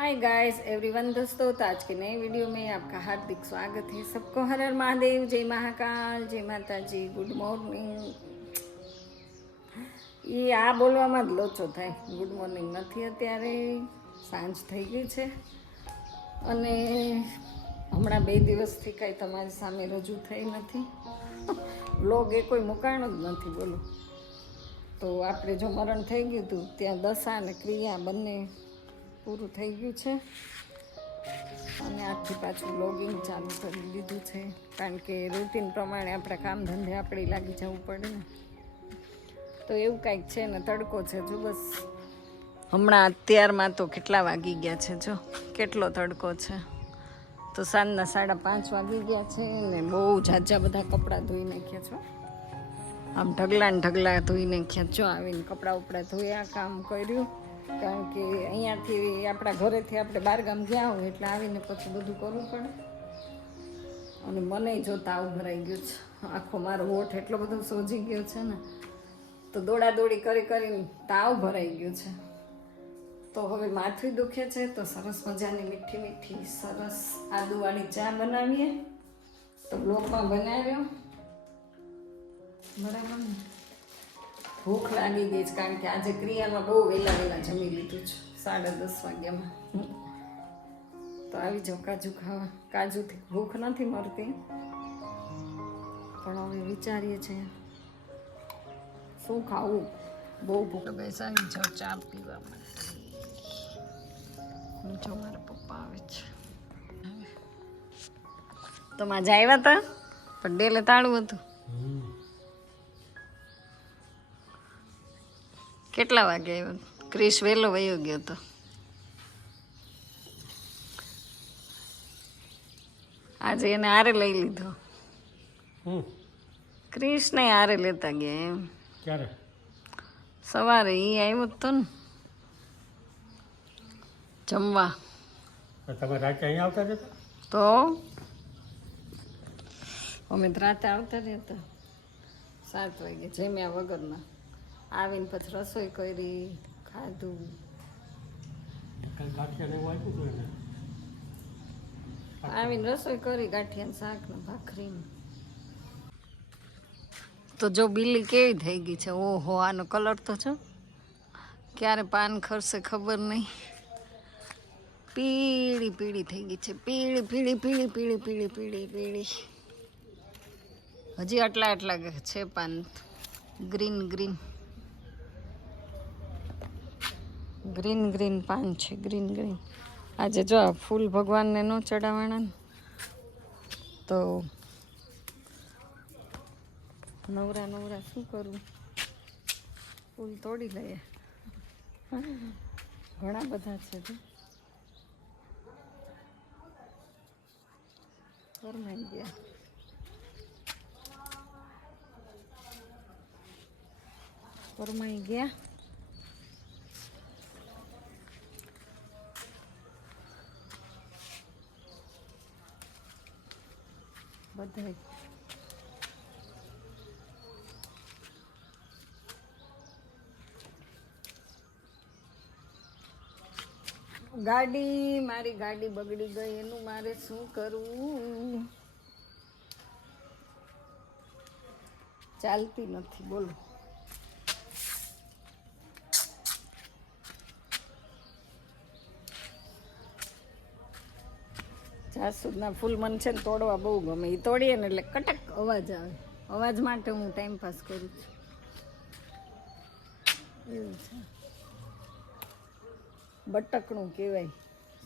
Hi guys everyone दोस्तों, तो आज के नए वीडियो में आपका हार्दिक स्वागत है। सबको हर हर महादेव, जय महाकाल, जय माताजी, गुड मॉर्निंग। એ આ બોલવામાં જ લોચો થાય. ગુડ મોર્નિંગ નથી, અત્યારે સાંજ થઈ ગઈ છે અને હમણાં 2 દિવસથી કાંઈ તમારી સામે રજૂ થઈ નથી. વ્લોગ એ કોઈ મુકાણો જ નથી. બોલો, તો આપણે જો મરણ થઈ ગયું હતું ત્યાં દશા અને ક્રિયા બંને પૂરું થઈ ગયું છે અને આજથી પાછું બ્લોગિંગ ચાલુ કરી દીધું છે, કારણ કે રૂટીન પ્રમાણે આપણા કામ ધંધે આપણે લાગી જવું પડે ને. તો એવું કાંઈક છે ને, તડકો છે જો. બસ હમણાં અત્યારમાં તો કેટલા વાગી ગયા છે જો, કેટલો તડકો છે. તો સાંજના 5:30 વાગી ગયા છે ને બહુ ઝાઝા બધા કપડાં ધોઈ નાખ્યા છો. આમ ઢગલા ને ઢગલા ધોઈ નાખ્યા છો. આવીને કપડાં ઉપડા ધોયા, કામ કર્યું, કારણ કે અહીંયાથી આપણા ઘરેથી આપણે બહારગામ ગયા હોય એટલે આવીને પછી બધું કરવું પડે. અને મને જો તાવ ભરાઈ ગયો છે, આખો મારો હોઠ એટલો બધો સોજી ગયો છે ને, તો દોડાદોડી કરી કરીને તાવ ભરાઈ ગયો છે. તો હવે માથું દુખે છે, તો સરસ મજાની મીઠી મીઠી સરસ આદુવાળી ચા બનાવીએ. તો બ્લોકમાં બનાવ્યો બરાબર ને. ભૂખ લાગી ગઈ છે, કારણ કે આજે ક્રિયામાં બહુ વહેલા જમી લીધું છે 10:30 વાગ્યામાં. તો આવી જાઓ કાજુ ખાવા. કાજુથી ભૂખ નથી મળતી, પણ હવે વિચારીએ છીએ શું ખાવું. બહુ ભૂખ. બેસાડી જાઓ ચા પીવા માટે. જો મારા પપ્પા આવે છે. તો માજા આવ્યા હતા, પણ ડેલે તાળું હતું. કેટલા વાગે આવ્યો? ક્રિશ વહેલો વયો ગયો હતો. આજે એને હારે લઈ લીધો. ક્રિશને હારે લેતા ગયા એમ. ક્યારે? સવારે એ આવ્યો હતો ને જમવા. તમે રાતે અહીંયા આવતા હતા? તો અમે તો રાતે આવતા રહેતા 7 વાગે જમ્યા વગરના. આવીને પછી રસોઈ કરી, ખાધું. આવીને રસોઈ કરી, ગાંઠિયા શાક ને ભાખરી. તો જો બિલ્લી કેવી થઈ ગઈ છે. ઓહો, આનો કલર તો જો ક્યારે પાન ખરશે ખબર નહીં. પીળી પીળી થઈ ગઈ છે. પીળી પીળી પીળી પીળી પીળી પીળી પીળી. હજી આટલા છે પાન. ગ્રીન ગ્રીન ગ્રીન ગ્રીન પાન છે. Green green. આજે જો ફૂલ ભગવાનને ન ચડાવવાના ને, તો નવરા શું કરવું, ફૂલ તોડી લઈએ. ઘણા બધા છે જો. ફરમાઈ ગયા. ફરમાઈ ગયા. બધા મારી ગાડી બગડી ગઈ, એનું મારે શું કરવું? ચાલતી નથી. બોલો, જાસૂદના ફૂલ મને છે ને તોડવા બહુ ગમે. એ તોડીએ ને એટલે કટક અવાજ આવે. અવાજ માટે હું ટાઈમ પાસ કરું છું. એવું છે. બટકણું કહેવાય.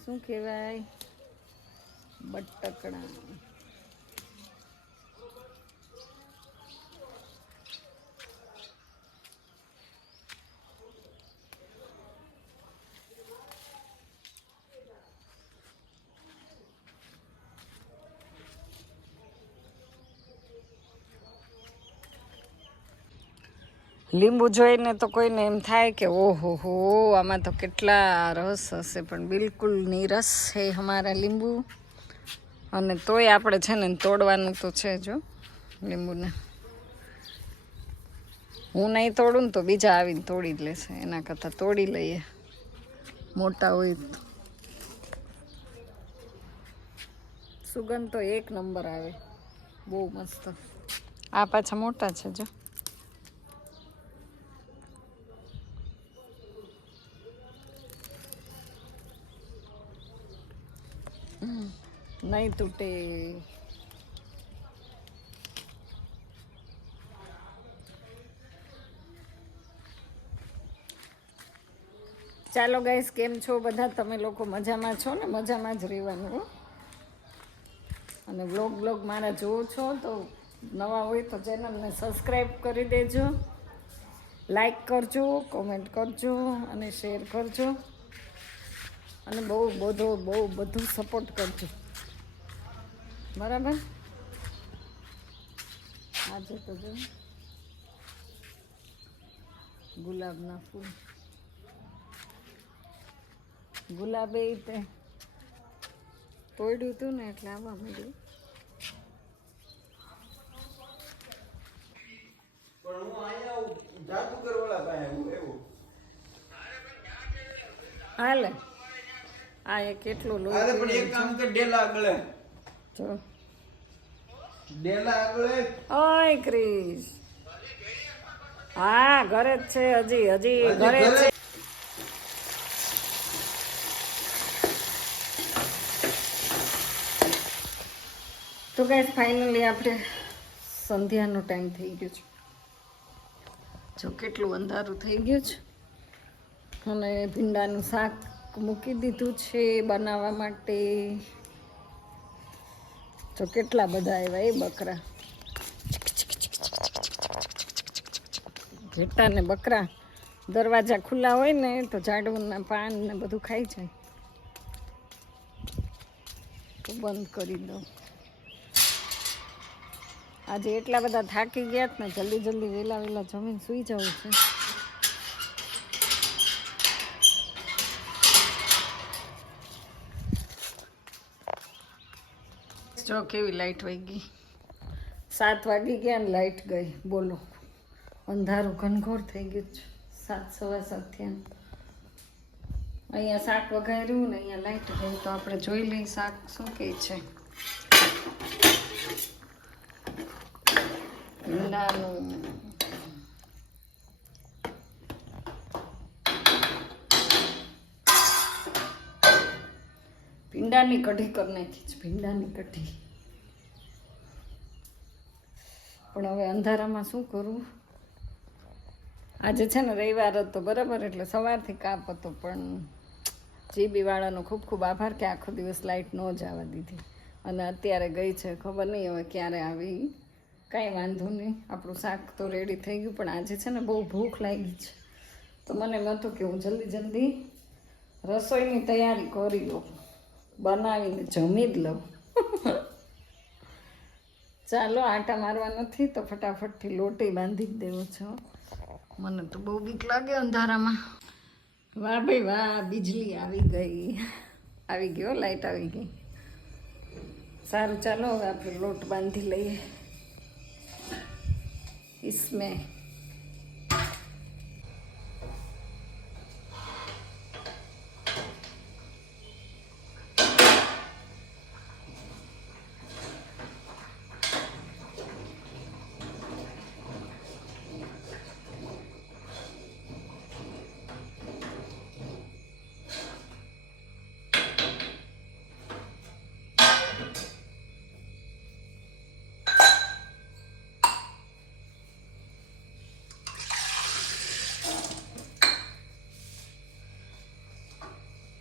શું કહેવાય? બટકણા. લીંબુ જોઈને તો કોઈને એમ થાય કે ઓહો હો, આમાં તો કેટલા રસ હશે, પણ બિલકુલ નીરસ છે અમારા લીંબુ. અને તોય આપણે છે ને તોડવાનું તો છે જો લીંબુને. હું નહીં તોડું ને તો બીજા આવીને તોડી જ લેશે. એના કરતાં તોડી લઈએ મોટા હોય તો. સુગંધ તો એક નંબર આવે, બહુ મસ્ત. આ પાછા મોટા છે જો. નહીં તૂટે. ચાલો ગાઈસ, કેમ છો બધા? તમે લોકો મજામાં છો ને? મજામાં જ રહેવાનું હો. અને બ્લોગ મારા જોવો છો તો નવા હોય તો ચેનલને સબસ્ક્રાઈબ કરી દેજો, લાઈક કરજો, કોમેન્ટ કરજો અને શેર કરજો અને બહુ બધું સપોર્ટ કરજો, બરાબર? આજે તો જો ગુલાબના ફૂલ, ગુલાબે તે તોડ્યું હતું ને એટલે આવવા માંડ્યું. હાલે આ એ કેટલું લોહી જો. ઓય ક્રિશ, હા ઘરે જ છે, હજી ઘરે જ છે. તો ગાઈસ ફાઇનલી આપણે સંધ્યાનો ટાઈમ થઈ ગયો છે. જો કેટલું અંધારું થઈ ગયું છે. અને ભીંડાનું શાક મૂકી દીધું છે બનાવવા માટે. જો કેટલા બધા આવ્યા એ બકરા, ઘેટા ને બકરા દરવાજા ખુલ્લા હોય ને તો ઝાડુના પાન ને બધું ખાઈ જાય. તો બંધ કરી દઉં. આજે એટલા બધા થાકી ગયા ને, જલ્દી વહેલા જમીન સૂઈ જવું છે. જો કેવી લાઈટ વહી ગઈ, 7 વાગી ગયા ને લાઈટ ગઈ. બોલો, અંધારું ઘનઘોર થઈ ગયું છે. 7 સવા 7 થયા. અહીંયા શાક વઘાર્યું ને અહીંયા લાઈટ ગઈ. તો આપણે જોઈ લઈએ શાક શું કહે છે. ભીંડાનું ભીંડાની કઢી કરી નાખી છે, ભીંડાની કઢી. પણ હવે અંધારામાં શું કરું? આજે છે ને રવિવાર હતો બરાબર, એટલે સવારથી કાપ હતો. પણ જીબી વાળાનો ખૂબ આભાર કે આખો દિવસ લાઈટ ન જ આવવા દીધી. અને અત્યારે ગઈ છે, ખબર નહીં હવે ક્યારે આવી. કાંઈ વાંધો નહીં, આપણું શાક તો રેડી થઈ ગયું. પણ આજે છે ને બહુ ભૂખ લાગી છે. તો મને એમ હતું કે હું જલ્દી રસોઈની તૈયારી કરી લઉં, બનાવીને જમી જ લઉં. ચાલો, આટા મારવા નથી તો ફટાફટથી લોટી બાંધી જ દેવો છો. મને તો બહુ બીક લાગે અંધારામાં. વાહ ભાઈ વાહ, બીજળી આવી ગયો, લાઈટ આવી ગઈ. સારું, ચાલો હવે આપણે લોટ બાંધી લઈએ. इसमें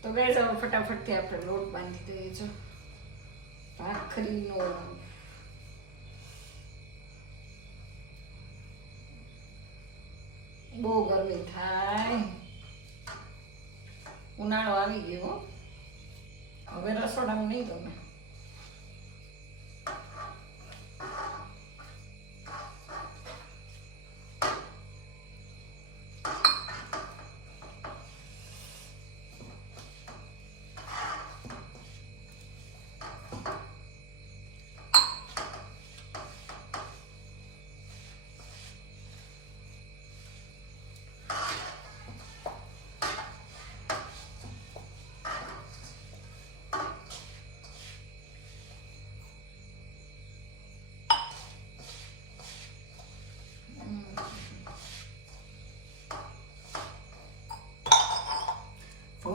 તો ગાઈસ હવે ફટાફટથી આપણે લોટ બાંધી દઈએ. જો ભાખરીનો બહુ ગરમી થાય, ઉનાળો આવી ગયો. હવે રસોડામાં નહીં ગમે.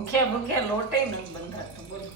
ભૂખ્યા ભૂખ્યા લોટે નથી બંધાતું બોલો.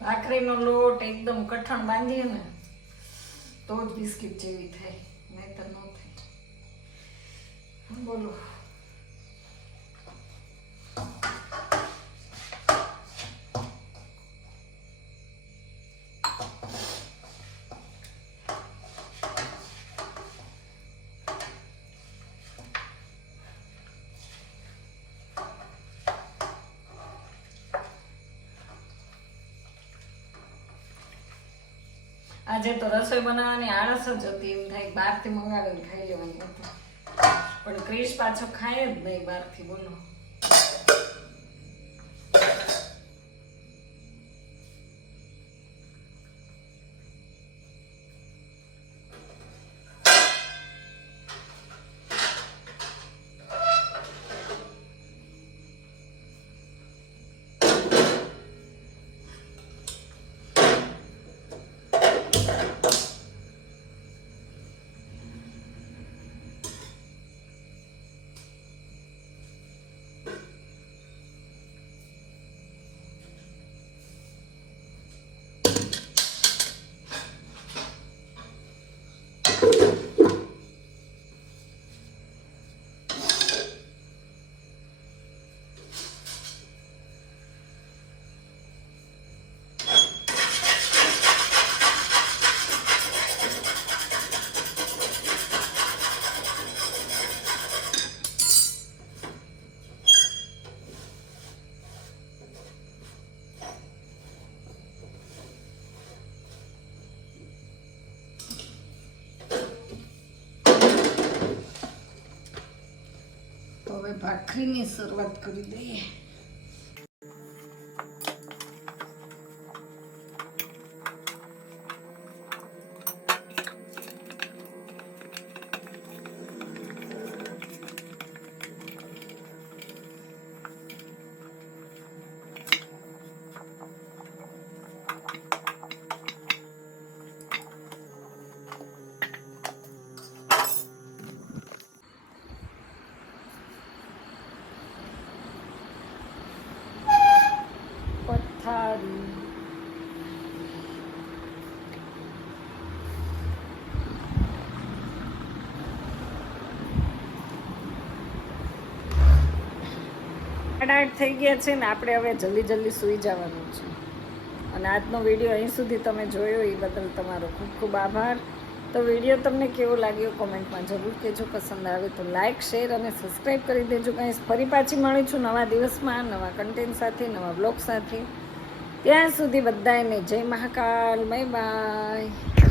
ભાખરીનો લોટ એકદમ કઠણ બાંધીએ ને તો જ બિસ્કિટ જેવી થાય, નહીતર ન થાય. બોલો. આજે તો રસોઈ બનાવવાની આળસ જ હતી, એમ થાય બહારથી મંગાવીને ખાઈ લેવાની હતી, પણ ક્રિશ પાછો ખાય જ નહીં બહારથી. બોલો. હવે ભાખરીની શરૂઆત કરી દઈએ. પથારી. આઠ થઈ ગયા છે ને, આપણે હવે જલ્દી સૂઈ જવાનું છે. અને આજનો વિડીયો અહીં સુધી તમે જોયો એ બદલ તમારો ખૂબ ખૂબ આભાર. તો વિડીયો તમને કેવો લાગ્યો કોમેન્ટમાં જરૂર કહેજો. પસંદ આવે તો લાઇક, શેર અને સબસ્ક્રાઈબ કરી દેજો. કાંઈ ફરી પાછી મળી છું નવા દિવસમાં, નવા કન્ટેન્ટ સાથે, નવા બ્લોગ સાથે. ત્યાં સુધી બધાને જય મહાકાલ, બાય બાય.